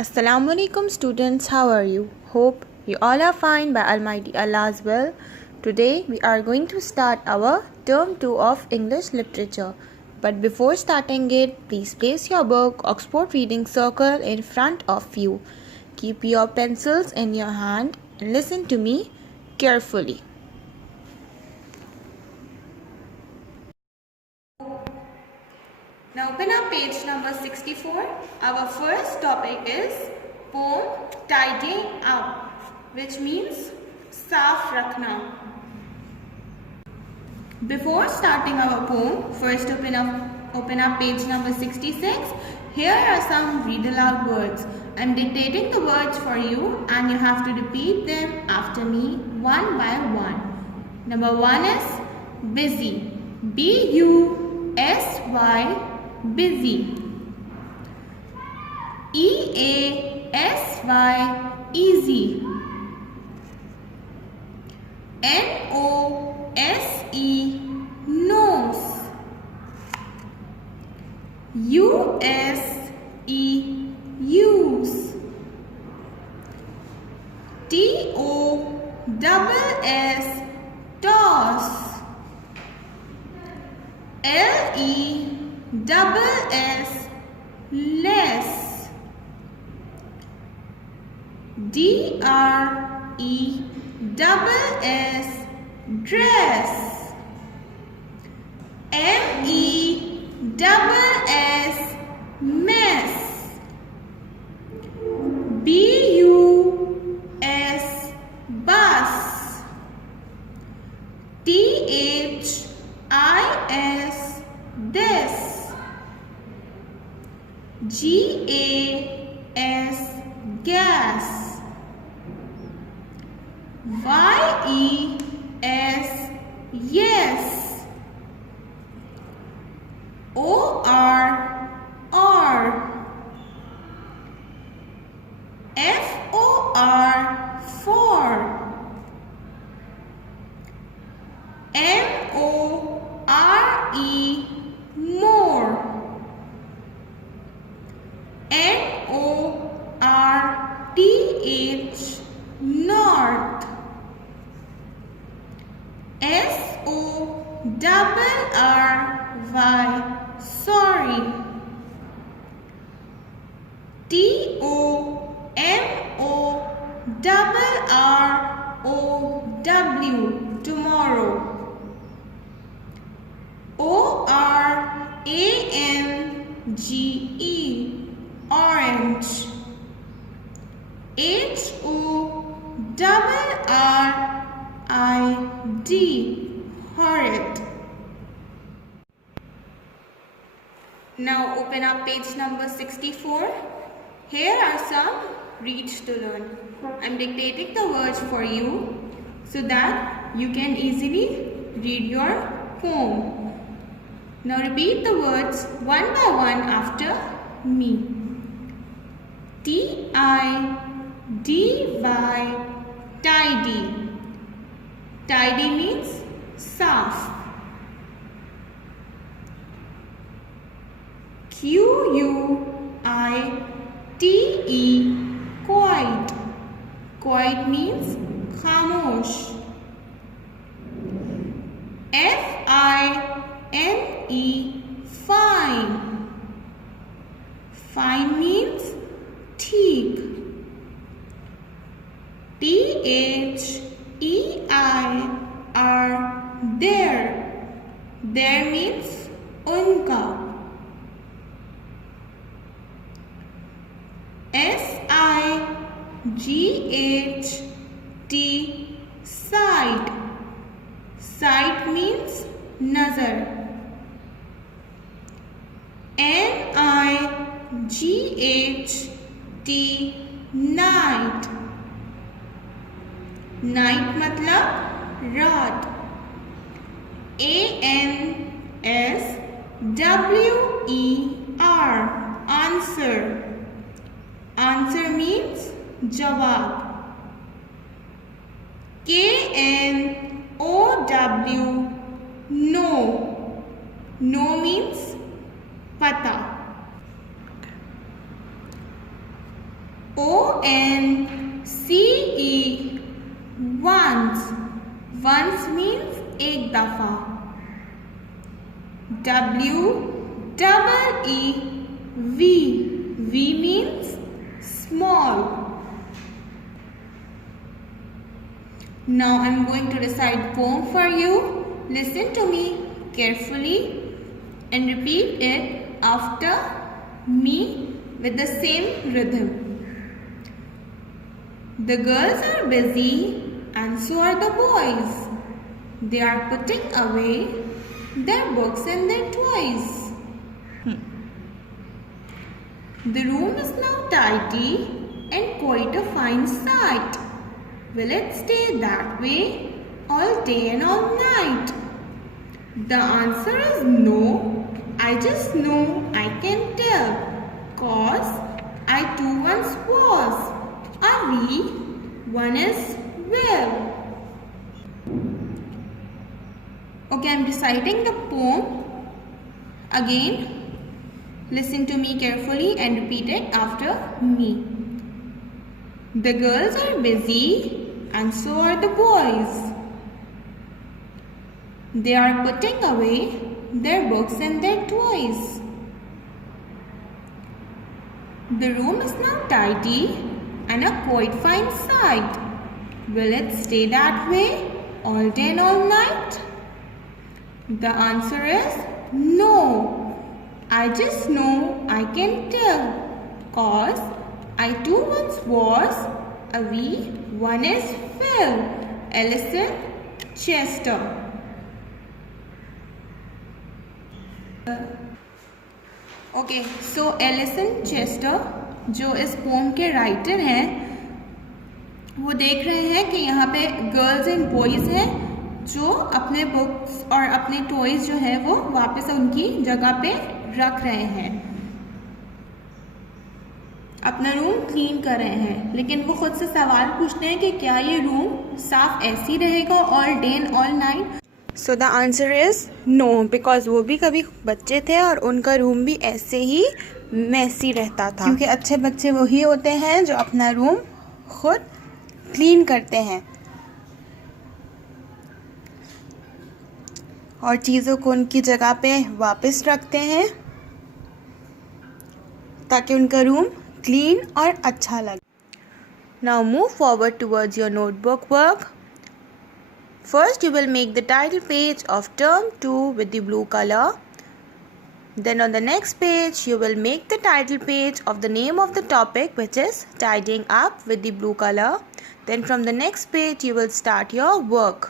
Assalamu alaikum students, how are you? Hope you all are fine by Almighty Allah's will. Today we are going to start our term 2 of English literature. But before starting it, please place your book Oxford Reading Circle in front of you. Keep your pencils in your hand and listen to me carefully. Now open up page number 64. Our first topic is poem Tidying Up, which means saaf rakhna. Before starting our poem, first open up page number 66. Here are some read aloud words. I am dictating the words for you and you have to repeat them after me one by one. Number 1 is busy. B-U-S-Y, busy. E-A-S-Y, easy. N-O-S-E, nose. U-S-E, use. T-O-S-S, toss. L-E-S-S, less. D-R-E-S-S, dress. M-E-S-S, mess. B-U-S, bus. T-H-I-S, this. G-A-S, gas. Y-E-S, yes. O-R, R. F-O-R, for. M-O-R-E, more. N-O-R-T-H, north. S-O-R-R-Y, sorry. T-O-M-O-R-R-O-W, tomorrow. O-R-A-N-G-E, orange. H-O-R-R-I-D, horrid. Now open up page number 64. Here are some reads to learn. I am dictating the words for you so that you can easily read your poem. Now repeat the words one by one after me. T-I-D-Y, tidy. Tidy means saaf. Q-U-I-T-E, quiet. Quiet means khamosh. F-I-N-E, fine. Fine means ठीक. T-H-E-I-R, there. There means उनका. S-I-G-H-T, sight. Sight means nazar. N-I-G-H-T, night. Night मतलब रात. A-N-S-W-E-R, answer. Answer means jawab. K-N-O-W, know. Know means pata. O-N-C-E, once. Once means एक दफा. W-E-E-V, V means small. Now I'm going to recite poem for you. Listen to me carefully and repeat it after me with the same rhythm. The girls are busy and so are the boys. They are putting away their books and their toys. The room is now tidy and quite a fine sight. Will it stay that way all day and all night? The answer is no. I just know I can tell, 'cause I too once was. Are we? One is well. Okay, I'm reciting the poem again. Listen to me carefully and repeat it after me. The girls are busy and so are the boys. They are putting away their books and their toys. The room is now tidy and a quite fine sight. Will it stay that way all day and all night? The answer is no. I just know I can tell, 'cause I too once was. A we, one is Phil. Ellison Chester. Okay, so Ellison Chester जो इस pome के writer हैं, वो देख रहे हैं कि यहाँ पे गर्ल्स एंड बॉयज़ हैं जो अपने बुक्स और अपने टॉयज़ जो है वो वापस उनकी जगह पे रख रहे हैं, अपना रूम क्लीन कर रहे हैं. लेकिन वो खुद से सवाल पूछते हैं कि क्या ये रूम साफ ऐसे ही रहेगा all day and all night? So the answer is no, because वो भी कभी बच्चे थे और उनका रूम भी ऐसे ही मैसी रहता था. क्योंकि अच्छे बच्चे वही होते हैं जो अपना रूम खुद क्लीन करते हैं और चीज़ों को उनकी जगह पे वापस रखते हैं ताकि उनका रूम क्लीन और अच्छा लगे. Now move forward towards your notebook work. First, you will make the title page of term 2 with the blue color. Then on the next page, you will make the title page of the name of the topic, which is tidying up, with the blue color. Then from the next page, you will start your work.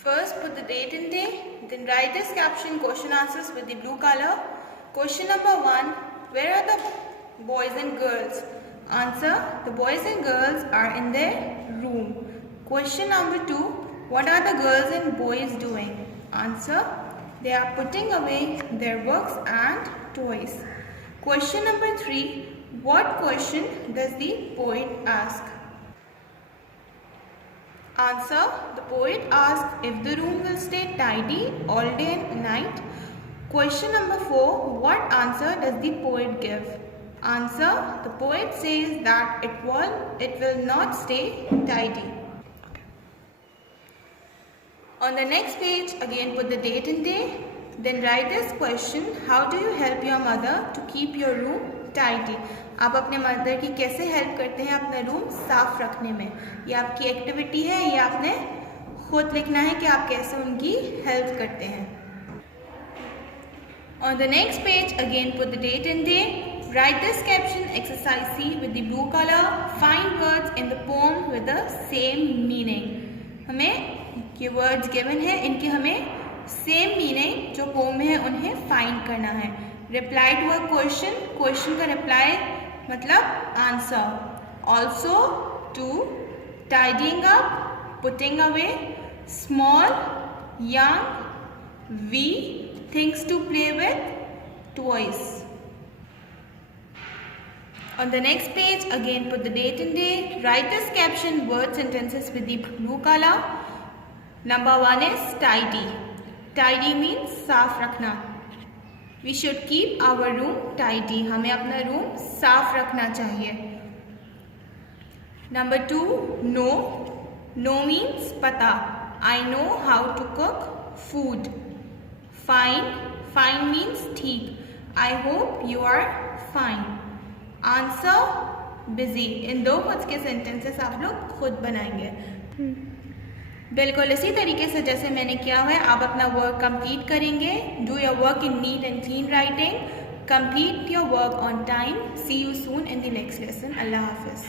First, put the date and day. Then write this caption question answers with the blue color. Question number 1. Where are the boys and girls? Answer. The boys and girls are in their room. Question number 2. What are the girls and boys doing? Answer. They are putting away their books and toys. Question number 3. What question does the poet ask? Answer. The poet asks if the room will stay tidy all day and night. Question number 4. What answer does the poet give? Answer. The poet says that it will not stay tidy. On the next page, again put the date and day. Then write this question. How do you help your mother to keep your room tidy? आप अपने mother की कैसे help करते हैं अपना room साफ रखने में? ये आपकी एक्टिविटी है, ये आपने खुद लिखना है कि आप कैसे उनकी हेल्प करते हैं. On the next page, again put the date and day. Write this caption exercise C with the blue color. Find words in the poem with the same meaning. हमें ये वर्ड्स गिवन है, इनके हमें same meaning जो pome में है उन्हें find करना है. Reply to a question, question का रिप्लाई मतलब answer. Also, to, tidying up, putting away, small, young, we, things to play with, toys. On the next page, again put the date and day. Write this caption word sentences with the blue color. Number 1 is tidy. Tidy means साफ रखना. We should keep our room tidy, हमें अपना room साफ रखना चाहिए। Number 2, no. No means पता, I know how to cook food. Fine, fine means ठीक, I hope you are fine. Answer, busy. In 2 words के सेंटेंसेस आप लोग खुद बनाएंगे। बिल्कुल इसी तरीके से जैसे मैंने किया है आप अपना वर्क कंप्लीट करेंगे। Do your work in neat and clean writing. Complete your work on time. See you soon in the next lesson. अल्लाह हाफिज़।